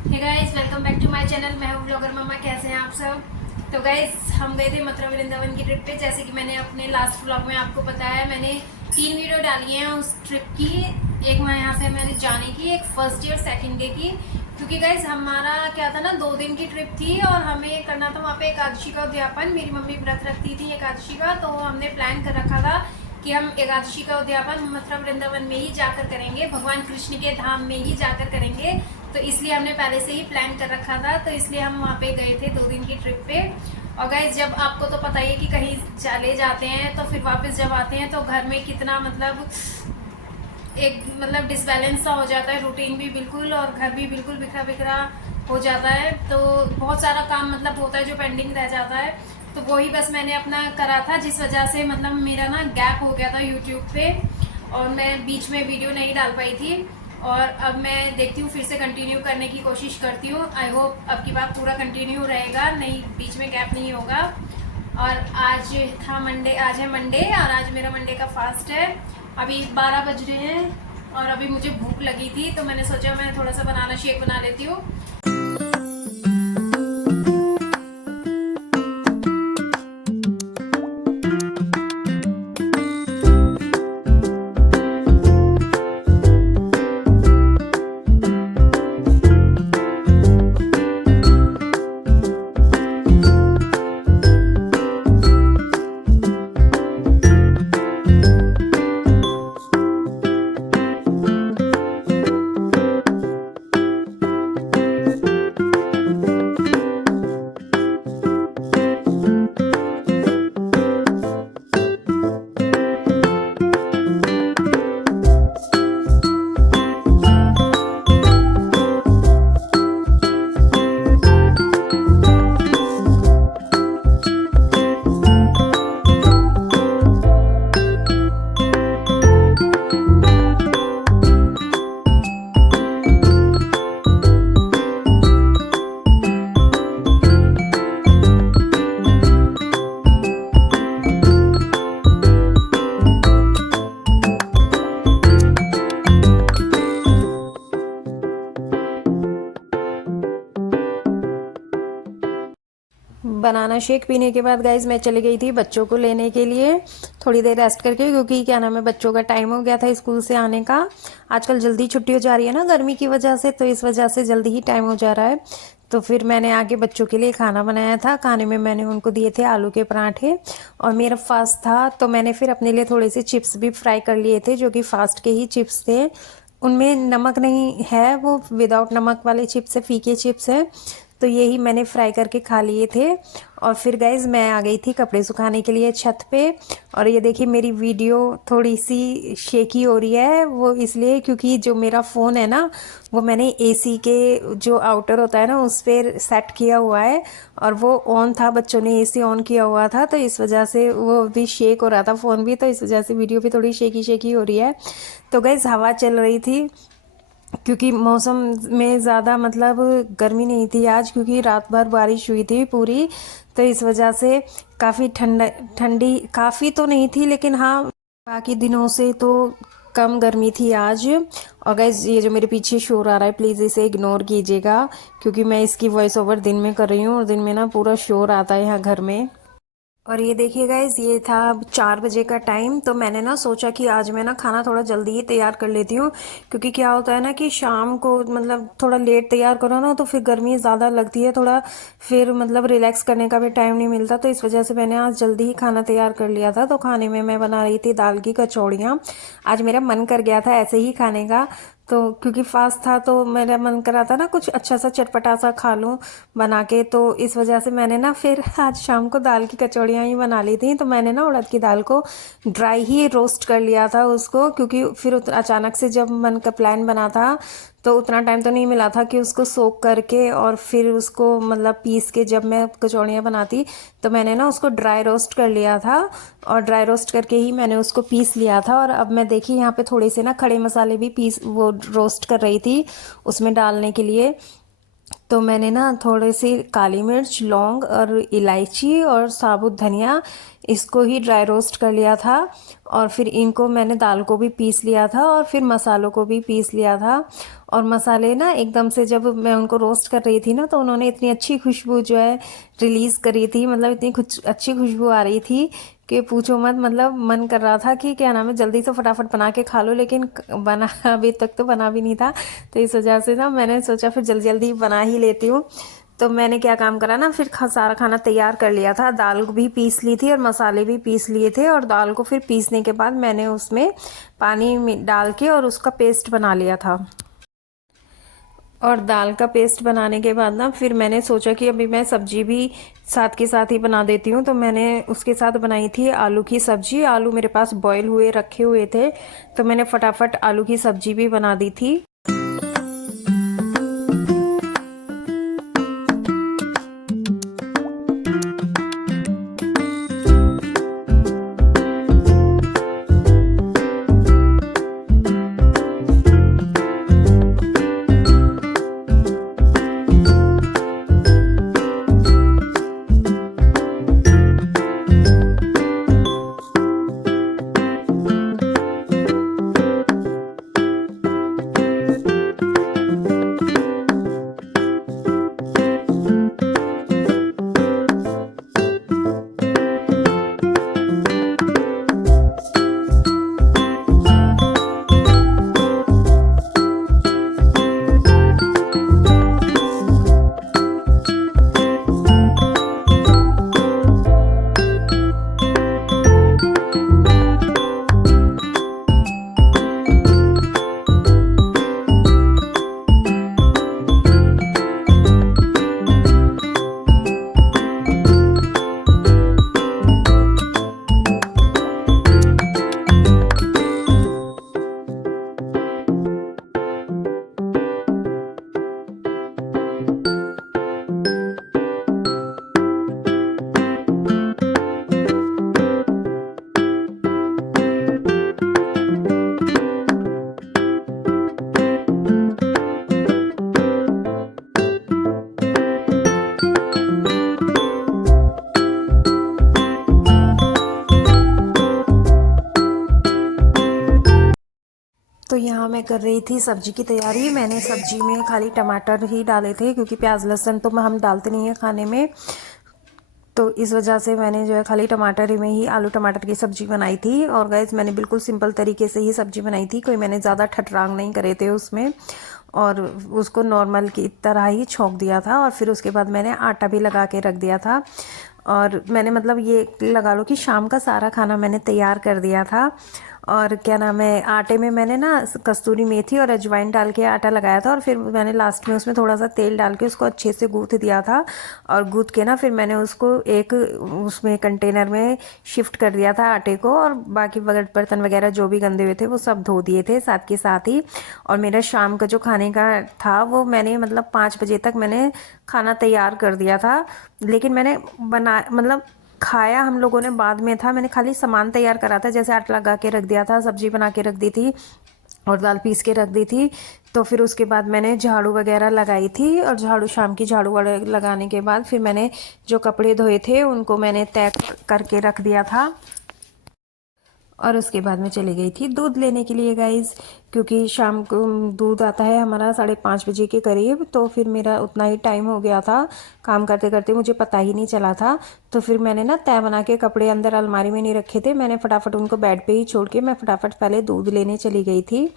Hey guys, welcome back to my channel. मैं हूँ blogger मम्मा। कैसे हैं आप सब? तो गाइस, हम गए थे मथुरा वृंदावन की ट्रिप पे। जैसे कि मैंने अपने लास्ट व्लॉग में आपको बताया, मैंने 3 वीडियो डाली हैं उस ट्रिप की। एक मैं यहाँ से मैंने जाने की, एक फर्स्ट डे और सेकंड डे की। क्योंकि गाइस हमारा क्या था ना, 2 दिन की ट्रिप थी और हमें करना था वहाँ पे एकादशी का उद्यापन। मेरी मम्मी व्रत रखती थी एकादशी का, तो हमने प्लान कर रखा था कि हम एकादशी का उद्यापन मथुरा वृंदावन में ही जाकर करेंगे, भगवान कृष्ण के धाम में ही जाकर करेंगे। तो इसलिए हमने पहले से ही प्लान कर रखा था, तो इसलिए हम वहाँ पे गए थे 2 दिन की ट्रिप पे। और गाइस, जब आपको तो पता ही है कि कहीं चले जाते हैं तो फिर वापस जब आते हैं तो घर में कितना मतलब डिसबैलेंस सा हो जाता है, रूटीन भी बिल्कुल और घर भी बिल्कुल बिखरा बिखरा हो जाता है। तो बहुत सारा काम होता है जो पेंडिंग रह जाता है। तो वही बस मैंने अपना करा था, जिस वजह से मेरा ना गैप हो गया था यूट्यूब पे और मैं बीच में वीडियो नहीं डाल पाई थी। और अब मैं देखती हूँ, फिर से कंटिन्यू करने की कोशिश करती हूँ। आई होप अब की बात पूरा कंटिन्यू रहेगा, नहीं बीच में गैप नहीं होगा। और आज है मंडे और आज मेरा मंडे का फास्ट है। अभी 12 बज रहे हैं और अभी मुझे भूख लगी थी, तो मैंने सोचा मैं थोड़ा सा बनाना शेक बना लेती हूँ। बनाना शेक पीने के बाद गाइज मैं चली गई थी बच्चों को लेने के लिए, थोड़ी देर रेस्ट करके, क्योंकि क्या नाम है, बच्चों का टाइम हो गया था स्कूल से आने का। आजकल जल्दी छुट्टी हो जा रही है ना गर्मी की वजह से, तो इस वजह से जल्दी ही टाइम हो जा रहा है। तो फिर मैंने आगे बच्चों के लिए खाना बनाया था। खाने में मैंने उनको दिए थे आलू के पराठे और मेरा फास्ट था, तो मैंने फिर अपने लिए थोड़े से चिप्स भी फ्राई कर लिए थे, जो कि फास्ट के ही चिप्स थे। उनमें नमक नहीं है, वो विदाउट नमक वाले चिप्स है, फीके चिप्स है। तो यही मैंने फ्राई करके खा लिए थे। और फिर गाइज मैं आ गई थी कपड़े सुखाने के लिए छत पे। और ये देखिए मेरी वीडियो थोड़ी सी शेकी हो रही है, वो इसलिए क्योंकि जो मेरा फ़ोन है ना, वो मैंने एसी के जो आउटर होता है ना उस पर सेट किया हुआ है और वो ऑन था, बच्चों ने एसी ऑन किया हुआ था, तो इस वजह से वो भी शेक हो रहा था फ़ोन भी, तो इस वजह से वीडियो भी थोड़ी शेकी शेकी हो रही है। तो गाइज हवा चल रही थी, क्योंकि मौसम में ज़्यादा गर्मी नहीं थी आज, क्योंकि रात भर बारिश हुई थी पूरी, तो इस वजह से काफ़ी ठंडी काफ़ी तो नहीं थी, लेकिन हाँ बाकी दिनों से तो कम गर्मी थी आज। और गाइस ये जो मेरे पीछे शोर आ रहा है, प्लीज़ इसे इग्नोर कीजिएगा, क्योंकि मैं इसकी वॉइस ओवर दिन में कर रही हूँ और दिन में ना पूरा शोर आता है यहाँ घर में। और ये देखिए गाइज, ये था अब 4 बजे का टाइम, तो मैंने ना सोचा कि आज मैं ना खाना थोड़ा जल्दी ही तैयार कर लेती हूँ, क्योंकि क्या होता है ना कि शाम को थोड़ा लेट तैयार करो ना, तो फिर गर्मी ज़्यादा लगती है थोड़ा, फिर रिलैक्स करने का भी टाइम नहीं मिलता। तो इस वजह से मैंने आज जल्दी ही खाना तैयार कर लिया था। तो खाने में मैं बना रही थी दाल की कचौड़ियाँ। आज मेरा मन कर गया था ऐसे ही खाने का, तो क्योंकि फास्ट था तो मेरा मन कर रहा था ना कुछ अच्छा सा चटपटा सा खा लूँ बना के, तो इस वजह से मैंने ना फिर आज शाम को दाल की कचौड़ियाँ ही बना ली थी। तो मैंने ना उड़द की दाल को ड्राई ही रोस्ट कर लिया था उसको, क्योंकि फिर अचानक से जब मन का प्लान बना था तो उतना टाइम तो नहीं मिला था कि उसको सोक करके और फिर उसको पीस के जब मैं कचौड़ियाँ बनाती, तो मैंने ना उसको ड्राई रोस्ट कर लिया था और ड्राई रोस्ट करके ही मैंने उसको पीस लिया था। और अब मैं देखी यहाँ पे थोड़े से ना खड़े मसाले भी वो रोस्ट कर रही थी उसमें डालने के लिए। तो मैंने ना थोड़े से काली मिर्च, लौंग और इलायची और साबुत धनिया, इसको ही ड्राई रोस्ट कर लिया था। और फिर इनको मैंने दाल को भी पीस लिया था और फिर मसालों को भी पीस लिया था। और मसाले ना एकदम से जब मैं उनको रोस्ट कर रही थी ना, तो उन्होंने इतनी अच्छी खुशबू जो है रिलीज़ करी थी, मतलब इतनी कुछ अच्छी खुशबू आ रही थी कि पूछो मत। मतलब मन कर रहा था कि क्या नाम है, जल्दी से फटाफट बना के खा लो, लेकिन बना अभी तक तो बना भी नहीं था। तो इस वजह से ना मैंने सोचा फिर जल्दी जल्दी बना ही लेती हूँ। तो मैंने क्या काम करा ना, फिर सारा खाना तैयार कर लिया था, दाल भी पीस ली थी और मसाले भी पीस लिए थे। और दाल को फिर पीसने के बाद मैंने उसमें पानी डाल के और उसका पेस्ट बना लिया था। और दाल का पेस्ट बनाने के बाद ना फिर मैंने सोचा कि अभी मैं सब्जी भी साथ के साथ ही बना देती हूँ। तो मैंने उसके साथ बनाई थी आलू की सब्जी। आलू मेरे पास बॉयल हुए रखे हुए थे, तो मैंने फटाफट आलू की सब्जी भी बना दी थी। तो यहाँ मैं कर रही थी सब्जी की तैयारी। मैंने सब्जी में खाली टमाटर ही डाले थे, क्योंकि प्याज लहसुन तो हम डालते नहीं हैं खाने में। तो इस वजह से मैंने जो है खाली टमाटर में ही आलू टमाटर की सब्जी बनाई थी। और गाइस मैंने बिल्कुल सिंपल तरीके से ही सब्जी बनाई थी, कोई मैंने ज़्यादा ठटरांग नहीं करे थे उसमें। और उसको नॉर्मल की तरह ही छोंक दिया था। और फिर उसके बाद मैंने आटा भी लगा के रख दिया था। और मैंने मतलब ये लगा लो कि शाम का सारा खाना मैंने तैयार कर दिया था। और क्या नाम है, आटे में मैंने ना कस्तूरी मेथी और अजवाइन डाल के आटा लगाया था। और फिर मैंने लास्ट में उसमें थोड़ा सा तेल डाल के उसको अच्छे से गूँथ दिया था। और गूँथ के ना फिर मैंने उसको एक उसमें कंटेनर में शिफ्ट कर दिया था आटे को। और बाकी बर्तन वगैरह जो भी गंदे हुए थे वो सब धो दिए थे साथ के साथ ही। और मेरा शाम का जो खाने का था वो मैंने मतलब 5 बजे तक मैंने खाना तैयार कर दिया था। लेकिन मैंने बना मतलब खाया हम लोगों ने बाद में था। मैंने खाली सामान तैयार करा था, जैसे आटा लगा के रख दिया था, सब्जी बना के रख दी थी और दाल पीस के रख दी थी। तो फिर उसके बाद मैंने झाड़ू वगैरह लगाई थी। और झाड़ू शाम की झाड़ू लगाने के बाद फिर मैंने जो कपड़े धोए थे उनको मैंने तय करके रख दिया था। और उसके बाद मैं चली गई थी दूध लेने के लिए गाइस, क्योंकि शाम को दूध आता है हमारा 5:30 बजे के करीब। तो फिर मेरा उतना ही टाइम हो गया था, काम करते करते मुझे पता ही नहीं चला था। तो फिर मैंने ना तय बना के कपड़े अंदर अलमारी में नहीं रखे थे, मैंने फटाफट उनको बेड पे ही छोड़ के मैं फटाफट पहले दूध लेने चली गई थी।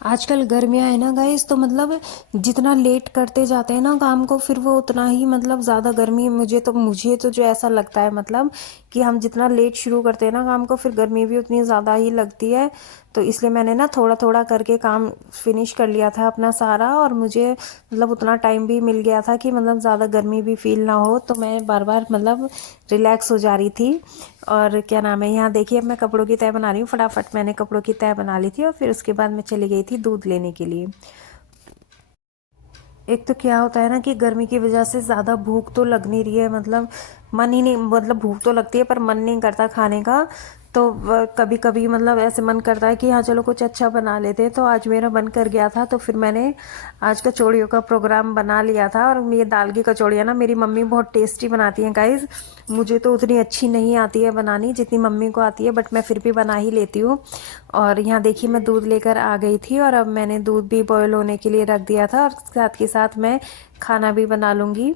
आजकल गर्मियाँ है ना गाइस, तो मतलब जितना लेट करते जाते हैं ना काम को, फिर वो उतना ही मतलब ज़्यादा गर्मी मुझे तो जो ऐसा लगता है मतलब कि हम जितना लेट शुरू करते हैं ना काम को, फिर गर्मी भी उतनी ज़्यादा ही लगती है। तो इसलिए मैंने ना थोड़ा थोड़ा करके काम फिनिश कर लिया था अपना सारा। और मुझे मतलब उतना टाइम भी मिल गया था कि मतलब ज़्यादा गर्मी भी फील ना हो। तो मैं बार बार मतलब रिलैक्स हो जा रही थी। और क्या नाम है, यहाँ देखिए अब मैं कपड़ों की तह बना रही हूँ। फटाफट मैंने कपड़ों की तह बना ली थी और फिर उसके बाद मैं चली गई थी दूध लेने के लिए। एक तो क्या होता है ना कि गर्मी की वजह से ज़्यादा भूख तो लग नहीं रही है, मतलब मन ही नहीं, मतलब भूख तो लगती है पर मन नहीं करता खाने का। तो कभी कभी मतलब ऐसे मन करता है कि हाँ चलो कुछ अच्छा बना लेते हैं। तो आज मेरा मन कर गया था, तो फिर मैंने आज कचौड़ियों का प्रोग्राम बना लिया था। और ये दाल की कचौड़ियाँ ना मेरी मम्मी बहुत टेस्टी बनाती हैं गाइज़। मुझे तो उतनी अच्छी नहीं आती है बनानी जितनी मम्मी को आती है, बट मैं फिर भी बना ही लेती हूँ। और यहाँ देखिए मैं दूध लेकर आ गई थी, और अब मैंने दूध भी बॉयल होने के लिए रख दिया था, और साथ के साथ मैं खाना भी बना लूँगी,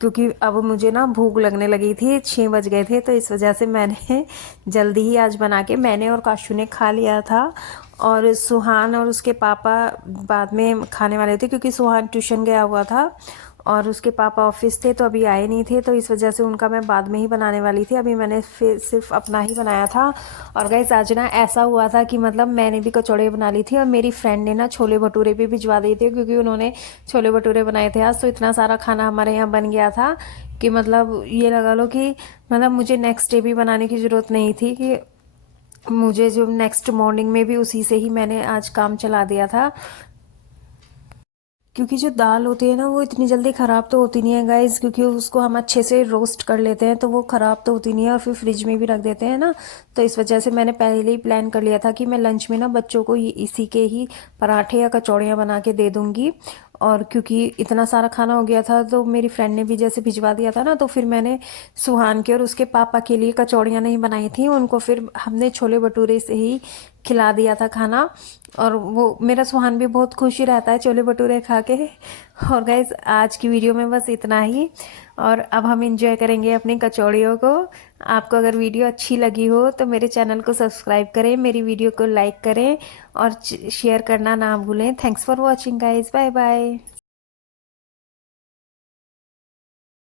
क्योंकि अब मुझे ना भूख लगने लगी थी, 6 बज गए थे। तो इस वजह से मैंने जल्दी ही आज बना के मैंने और काशू ने खा लिया था। और सुहान और उसके पापा बाद में खाने वाले थे, क्योंकि सुहान ट्यूशन गया हुआ था और उसके पापा ऑफिस थे, तो अभी आए नहीं थे। तो इस वजह से उनका मैं बाद में ही बनाने वाली थी। अभी मैंने फिर सिर्फ अपना ही बनाया था। और गाइस आज ना ऐसा हुआ था कि मतलब मैंने भी कचौड़े बना ली थी, और मेरी फ्रेंड ने ना छोले भटूरे भी भिजवा दिए थे, क्योंकि उन्होंने छोले भटूरे बनाए थे आज। तो इतना सारा खाना हमारे यहाँ बन गया था कि मतलब ये लगा लो कि मतलब मुझे नेक्स्ट डे भी बनाने की ज़रूरत नहीं थी, कि मुझे जो नेक्स्ट मॉर्निंग में भी उसी से ही मैंने आज काम चला दिया था। क्योंकि जो दाल होती है ना वो इतनी जल्दी ख़राब तो होती नहीं है गाइज़, क्योंकि उसको हम अच्छे से रोस्ट कर लेते हैं तो वो ख़राब तो होती नहीं है, और फिर फ्रिज में भी रख देते हैं ना। तो इस वजह से मैंने पहले ही प्लान कर लिया था कि मैं लंच में ना बच्चों को इसी के ही पराठे या कचौड़ियाँ बना के दे दूँगी। और क्योंकि इतना सारा खाना हो गया था, तो मेरी फ्रेंड ने भी जैसे भिजवा दिया था ना, तो फिर मैंने सुहान के और उसके पापा के लिए कचौड़ियाँ नहीं बनाई थी, उनको फिर हमने छोले भटूरे से ही खिला दिया था खाना। और वो मेरा सुहान भी बहुत खुश ही रहता है छोले भटूरे खा के। और गाइज आज की वीडियो में बस इतना ही, और अब हम इंजॉय करेंगे अपनी कचौड़ियों को। आपको अगर वीडियो अच्छी लगी हो तो मेरे चैनल को सब्सक्राइब करें, मेरी वीडियो को लाइक करें और शेयर करना ना भूलें। Thanks for watching guys, bye bye.